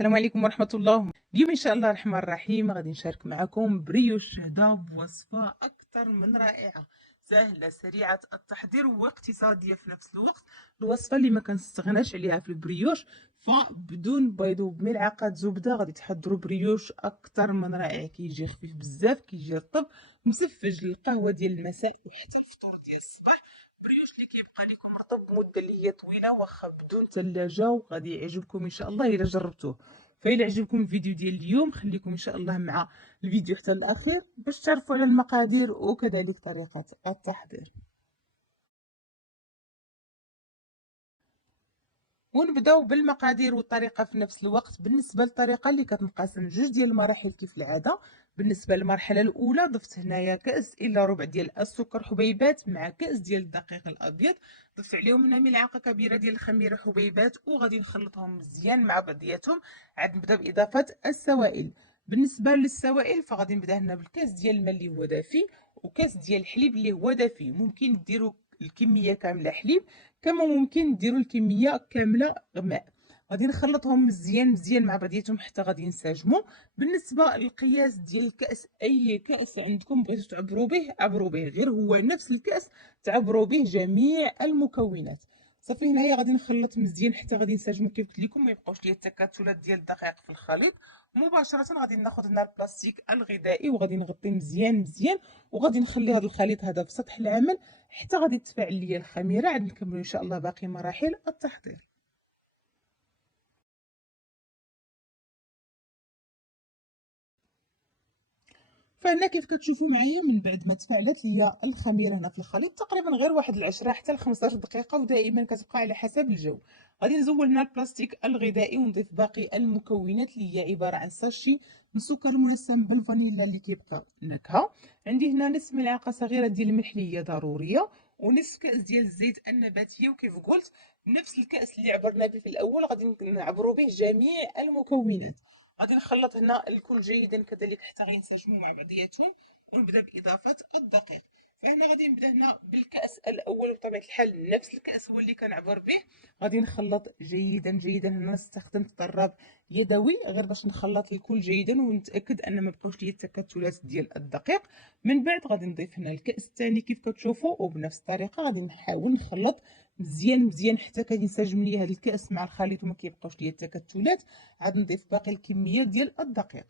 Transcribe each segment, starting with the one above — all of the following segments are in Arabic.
السلام عليكم ورحمة الله. اليوم إن شاء الله الرحمن الرحيم غادي نشارك معكم بريوش شهدة بوصفة أكثر من رائعة، سهلة سريعة التحضير واقتصادية في نفس الوقت. الوصفة اللي ما كنستغناش عليها في البريوش، فبدون بيض وبملعقة زبدة غادي تحضروا بريوش أكثر من رائع. كيجي خفيف بزاف، كيجي رطب مسفج للقهوة ديال المساء وحتى الفطور ديال الصباح. بريوش اللي كيبقى لكم رطب مدة اللي هي طويلة واخا بدون ثلاجة، وغادي يعجبكم إن شاء الله إلا جربتوه. فإلا عجبكم الفيديو ديال اليوم خليكم إن شاء الله مع الفيديو حتى الأخير باش تعرفوا على المقادير وكذلك طريقة التحضير. ونبداو بالمقادير والطريقه في نفس الوقت. بالنسبه للطريقه اللي كتنقسم جوج ديال المراحل كيف العاده. بالنسبه للمرحله الاولى ضفت هنايا كاس الا ربع ديال السكر حبيبات مع كاس ديال الدقيق الابيض. ضفت عليهم هنا ملعقه كبيره ديال الخميره حبيبات وغادي نخلطهم مزيان مع بعضياتهم. عاد نبدا باضافه السوائل. بالنسبه للسوائل فغادي نبدا هنا بالكاس ديال الماء اللي هو دافي وكاس ديال الحليب اللي هو دافي. ممكن ديروا الكميه كامله حليب، كما ممكن نديروا الكميه كامله ماء. غادي نخلطهم مزيان مزيان مع بعضياتهم حتى غادي ينسجموا. بالنسبه للقياس ديال الكاس، اي كاس عندكم بغيتو تعبروا به عبروا به، غير هو نفس الكاس تعبروا به جميع المكونات. صافي هنايا غادي نخلط مزيان حتى غادي ينسجموا كيف قلت لكم، ما يبقاوش ليا التكتلات ديال الدقيق في الخليط. مباشره غادي ناخذ هنا البلاستيك الغذائي وغادي نغطيه مزيان مزيان، وغادي نخلي هذا الخليط هذا في سطح العمل حتى غادي تفاعل ليا الخميره. عاد نكملوا ان شاء الله باقي مراحل التحضير. فهنا كيف كتشوفوا معايا من بعد ما تفاعلت ليا الخميره هنا في الخليط تقريبا غير واحد 10 حتى ل 15 دقيقه، ودائما كتبقى على حسب الجو. غادي نزول هنا البلاستيك الغذائي ونضيف باقي المكونات اللي هي عباره عن ساشي من سكر منسم بالفانيلا اللي كيبقى نكهه. عندي هنا نصف ملعقه صغيره ديال الملح اللي هي ضروريه، ونصف كاس ديال الزيت النباتيه. وكيف قلت نفس الكاس اللي عبرنا به في الاول غادي نعبروا به جميع المكونات. غادي نخلط هنا الكل جيدا كذلك حتى غينسجموا مع بعضياتهم، ونبدا باضافه الدقيق. فهنا غادي نبدا هنا بالكاس الاول، وبطبيعه الحال نفس الكاس هو اللي كنعبر به. غادي نخلط جيدا جيدا. هنا استخدمت طراب يدوي غير باش نخلط الكل جيدا ونتاكد ان ما بقاوش لي التكتلات ديال الدقيق. من بعد غادي نضيف هنا الكاس الثاني كيف كتشوفوا، وبنفس الطريقه غادي نحاول نخلط مزيان مزيان حتى كينسجم لي هذا الكاس مع الخليط وما كيبقاوش لي التكتلات. عاد نضيف باقي الكميه ديال الدقيق.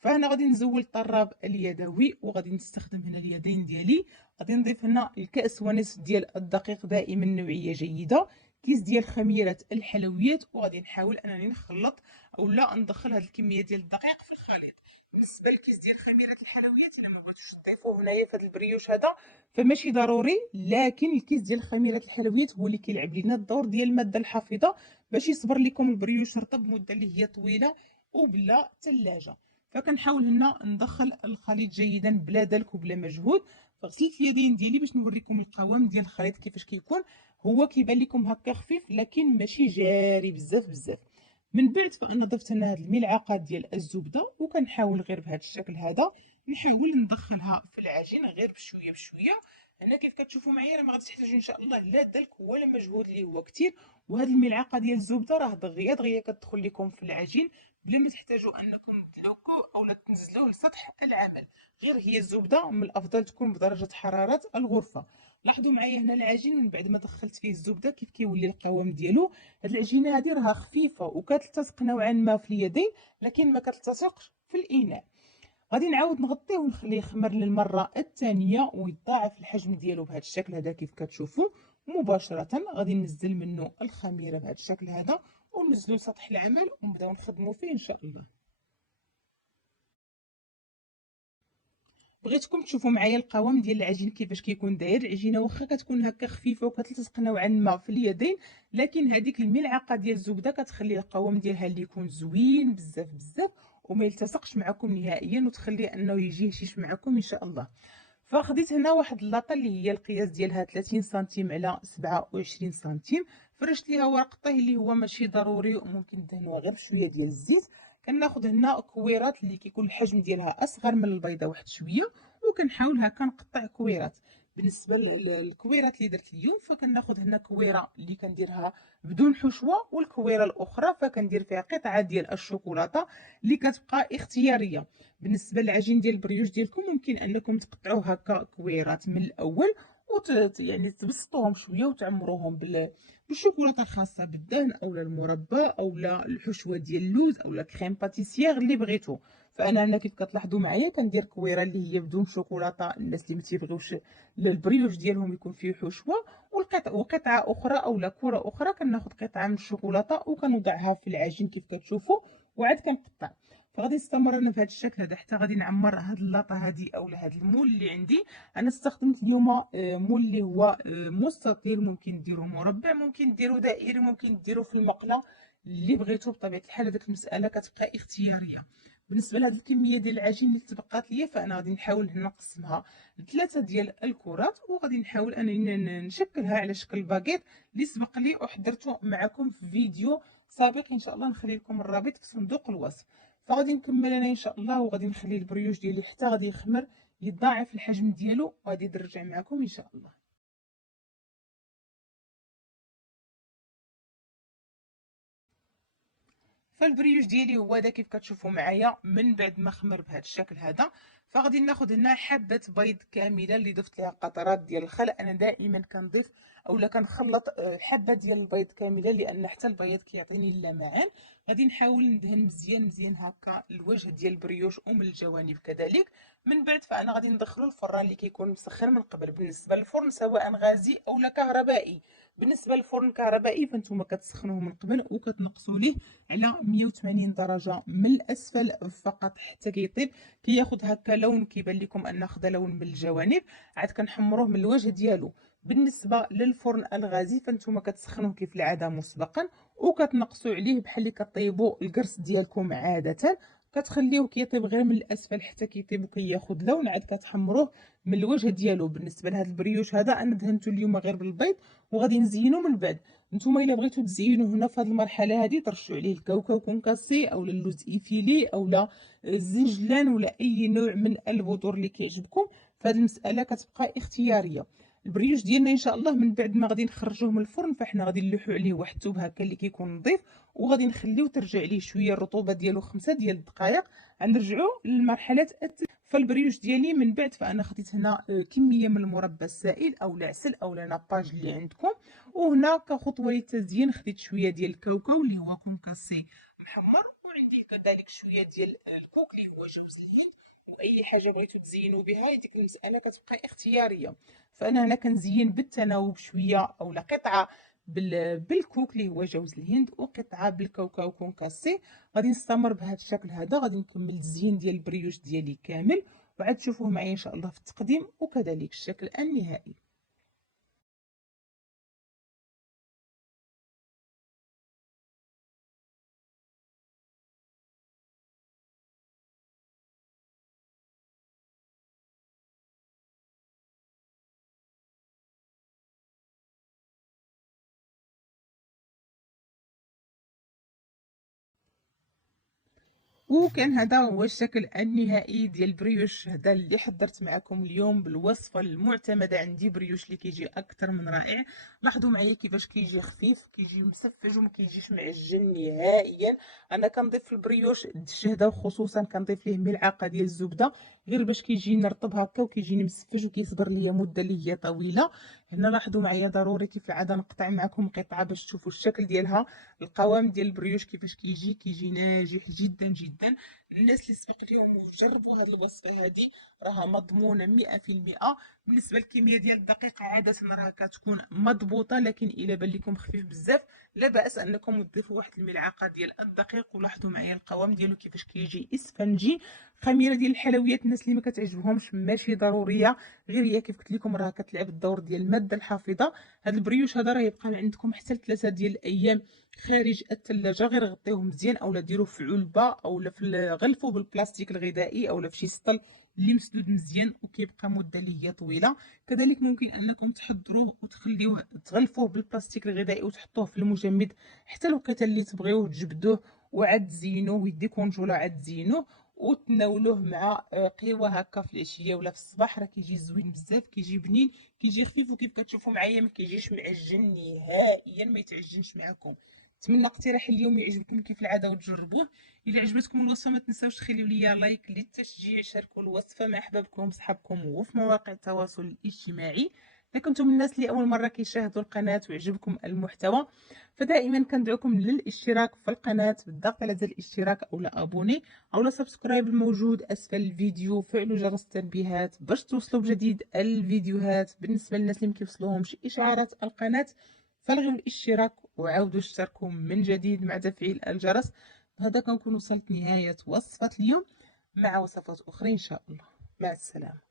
فهنا غادي نزول الطراب اليدوي وغادي نستخدم هنا اليدين ديالي. غادي نضيف هنا الكاس ونصف ديال الدقيق دائما نوعيه جيده، كيس ديال خميره الحلويات، وغادي نحاول انني نخلط اولا ندخل هذه الكميه ديال الدقيق في الخليط. بالنسبه للكيس ديال خميره الحلويات الا ما بغيتوش تضيفوه هنايا في هذا البريوش هذا فماشي ضروري، لكن الكيس ديال خميره الحلويات هو اللي كيلعب لنا الدور ديال الماده الحافظه باش يصبر لكم البريوش رطب مده اللي هي طويله وبلا ثلاجه. فكنحاول هنا ندخل الخليط جيدا بلا دلك وبلا مجهود. فغسلت اليدين ديالي باش نوريكم القوام ديال الخليط كيفاش كيكون. هو كيبان لكم هكا خفيف لكن ماشي جاري بزاف بزاف. من بعد فانا ضفت هنا هاد الملعقه ديال الزبده، وكنحاول غير بهذا الشكل هذا نحاول ندخلها في العجين غير بشويه بشويه. هنا كيف كتشوفوا معايا راه ما غاديش تحتاجوا ان شاء الله لا دلك ولا مجهود اللي هو كثير. وهاد الملعقه ديال الزبده راه دغيا دغيا كتدخل لكم في العجين بلا ما تحتاجوا انكم تدلوكوا او تنزلوه لسطح العمل. غير هي الزبده من الافضل تكون بدرجه حراره الغرفه. لاحظوا معايا هنا العجين من بعد ما دخلت فيه الزبده كيف كيولي القوام ديالو. هاد العجينه هذه راها خفيفه وكتلتصق نوعا ما في اليدين، لكن ما كتلتصقش في الاناء. غادي نعاود نغطيه ونخليه يخمر للمره الثانيه ويضاعف الحجم ديالو بهذا الشكل هذا كيف كتشوفوا. مباشره غادي ننزل منه الخميره بهذا الشكل هذا وننزلو لسطح العمل ونبداو نخدموا فيه ان شاء الله. بغيتكم تشوفوا معايا القوام ديال العجين كيفاش كيكون داير. العجينه واخا كتكون هكا خفيفه وكتلتصق نوعا ما في اليدين، لكن هذيك الملعقه ديال الزبده كتخلي القوام ديالها اللي يكون زوين بزاف بزاف وما يلتصقش معكم نهائيا، وتخلي انه يجي هشيش معكم ان شاء الله. فخديت هنا واحد اللاطه اللي هي القياس ديالها 30 سنتيم على 27 سنتيم. فرشت ليها ورق الطهي اللي هو ماشي ضروري وممكن ندهنوها غير بشويه ديال الزيت. كناخذ هنا كويرات اللي كيكون الحجم ديالها اصغر من البيضه واحد شويه، وكنحاول هكا نقطع كويرات. بالنسبه للكويرات اللي درت اليوم، فكناخذ هنا كويره اللي كنديرها بدون حشوه، والكويره الاخرى فكندير فيها قطعه ديال الشوكولاته اللي كتبقى اختياريه. بالنسبه للعجين ديال البريوش ديالكم ممكن انكم تقطعوه هكا كويرات من الاول، يعني تبسطوهم شويه وتعمروهم بالشوكولاته الخاصه بالدهن اولا المربى اولا الحشوه ديال اللوز اولا كريم باتيسير اللي بغيتو. فانا هنا كيف كتلاحظوا معايا كندير كويره اللي هي بدون شوكولاته، الناس اللي ما تيبغيوش البريوش ديالهم يكون فيه حشوه، وقطعه اخرى اولا كره اخرى كناخذ قطعه من الشوكولاته وكنوضعها في العجين كيف كتشوفوا وعاد كنقطع. فغادي نستمر انا في هذا الشكل هذا حتى غادي نعمر هاد اللاطه هادي اولا هاد المول اللي عندي. انا استخدمت اليوم مول اللي هو مستطيل، ممكن ديروا مربع، ممكن ديروا دائري، ممكن ديروا في المقله اللي بغيتو. بطبيعه الحال هذيك المساله كتبقى اختياريه. بالنسبه لهاد الكميه ديال العجين اللي تبقات ليا فانا غادي نحاول هنا نقسمها لثلاثه ديال الكرات، وغادي نحاول انني نشكلها على شكل باكيت اللي سبق لي وحضرته معكم في فيديو سابق. ان شاء الله نخلي لكم الرابط في صندوق الوصف. فغادي نكمل انا ان شاء الله، وغادي نخلي البريوش ديالي حتى غادي يخمر يتضاعف الحجم ديالو، وغادي نرجع معكم ان شاء الله. فالبريوش ديالي هو هذا كيف كتشوفوا معايا من بعد ما خمر بهذا الشكل هذا. فغادي ناخذ هنا حبه بيض كامله اللي ضفت لها قطرات ديال الخل. انا دائما كنضيف اولا كنخلط حبه ديال البيض كامله لان حتى البيض كيعطيني اللمعان. غادي نحاول ندهن مزيان مزيان هكا الوجه ديال البريوش ومن الجوانب كذلك. من بعد فانا غادي ندخلو الفران اللي كيكون مسخن من قبل. بالنسبه للفرن سواء غازي اولا كهربائي، بالنسبه للفرن الكهربائي فانتم كتسخنوه من قبل وكتنقصوا ليه على 180 درجه من الاسفل فقط حتى كيطيب، كياخذ هكا لون كيبان لكم ان خدا لون من الجوانب، عاد كنحمروه من الوجه ديالو. بالنسبه للفرن الغازي فانتم كتسخنوه كيف العاده مسبقا وكتنقصوا عليه بحال اللي كطيبوا الكرس ديالكم عاده، كتخليوه كيطيب غير من الاسفل حتى كيطيب وكياخذ لون، عاد كتحمروه من الوجه ديالو. بالنسبه لهذا البريوش هذا انا دهنته اليوم غير بالبيض وغادي نزينو من بعد. نتوما الا بغيتو تزينوا هنا في هذه المرحله هذه ترشوا عليه الكاوكاو كونكاسي اولا اللوز ايفيلي اولا الزنجلان ولا اي نوع من البذور اللي كيعجبكم. فهذه المساله كتبقى اختياريه. البريوش ديالنا ان شاء الله من بعد ما غادي نخرجوه من الفرن فاحنا غادي نلوحوا عليه واحد الثوب هكا اللي كيكون نظيف، وغادي نخليو ترجع ليه شويه الرطوبه ديالو 5 ديال الدقائق، غنرجعوا للمرحله فالبريوش ديالي من بعد فانا خديت هنا كميه من المربى السائل اولا عسل اولا ناباج اللي عندكم. وهنا كخطوه للتزيين خديت شويه ديال الكاوكاو اللي هو كونكاسي محمر، وعندي كذلك شويه ديال الكوك اللي هو جوز الهند. واي حاجه بغيتو تزينوا بها ديك المساله كتبقى اختياريه. فانا هنا كنزين بالتناوب شويه اولا قطعه بالكوك اللي هو جوز الهند وقطعه بالكاوكاو كونكاسي. غادي نستمر بهذا الشكل هذا، غادي نكمل التزيين ديال البريوش ديالي كامل وعاد تشوفوه معايا ان شاء الله في التقديم وكذلك الشكل النهائي. وكان هذا هو الشكل النهائي ديال البريوش هذا اللي حضرت معكم اليوم بالوصفه المعتمده عندي. بريوش اللي كيجي اكثر من رائع. لاحظوا معايا كيفاش كيجي خفيف كيجي مسفج وما كيجيش معجن نهائيا. انا كنضيف في البريوش الدش هذا وخصوصا كنضيف ليه ملعقه ديال الزبده غير باش كيجيني رطب هكا وكيجيني مسفج وكيصبر ليا مده اللي هي طويله. هنا لاحظوا معايا ضروري كيف العاده نقطع معكم قطعه باش تشوفوا الشكل ديالها. القوام ديال البريوش كيفاش كيجي ناجح جدا جدا. الناس اللي سبق ليهم وجربوا هذه الوصفه هذه راها مضمونه 100%. بالنسبه للكميه ديال الدقيق عاده راها كتكون مضبوطه، لكن الا بان لكم خفيف بزاف لا باس انكم تضيفوا واحد الملعقه ديال الدقيق. ولاحظوا معايا القوام ديالو كيفاش كيجي اسفنجي. خميره ديال الحلويات الناس اللي ما كتعجبهمش ماشي ضروريه، غير هي كيف قلت لكم راها كتلعب الدور ديال الماده الحافظه. هذا البريوش هذا راه يبقى عندكم حتى ل3 ديال الايام خارج الثلاجه. غير غطيوه مزيان اولا ديروه في علبه اولا غلفوه بالبلاستيك الغذائي اولا في شي سطل اللي مسدود مزيان وكيبقى مده اللي هي طويله. كذلك ممكن انكم تحضروه وتخليوه تغلفوه بالبلاستيك الغذائي وتحطوه في المجمد حتى الوقيته اللي تبغيوه تجبدوه وعاد تزينوه ويديكونجولا عاد تزينوه. وتناولوه مع قهوه هكا في العشيه ولا في الصباح، راه كيجي زوين بزاف، كيجي بنين، كيجي خفيف، وكيف كتشوفوا معايا ما كيجيش معجن نهائيا، ما يتعجنش معكم. نتمنى اقتراح اليوم يعجبكم كيف العاده وتجربوه. الا عجبتكم الوصفه ما تنساوش تخليو لي لايك للتشجيع، شاركوا الوصفه مع احبابكم وصحابكم وفي مواقع التواصل الاجتماعي. اذا كنتم من الناس اللي اول مره كيشاهدوا القناه ويعجبكم المحتوى، فدائما كندعوكم للاشتراك في القناه بالضغط على زر الاشتراك او لا ابوني او لا سبسكرايب الموجود اسفل الفيديو. فعلوا جرس التنبيهات باش توصلوا بجديد الفيديوهات. بالنسبه للناس اللي مكيوصلوهمش اشعارات القناه، فالغيوا الاشتراك وعاودوا اشتركوا من جديد مع تفعيل الجرس. بهذا كنكون وصلت نهايه وصفه اليوم، مع وصفات اخرى ان شاء الله. مع السلامه.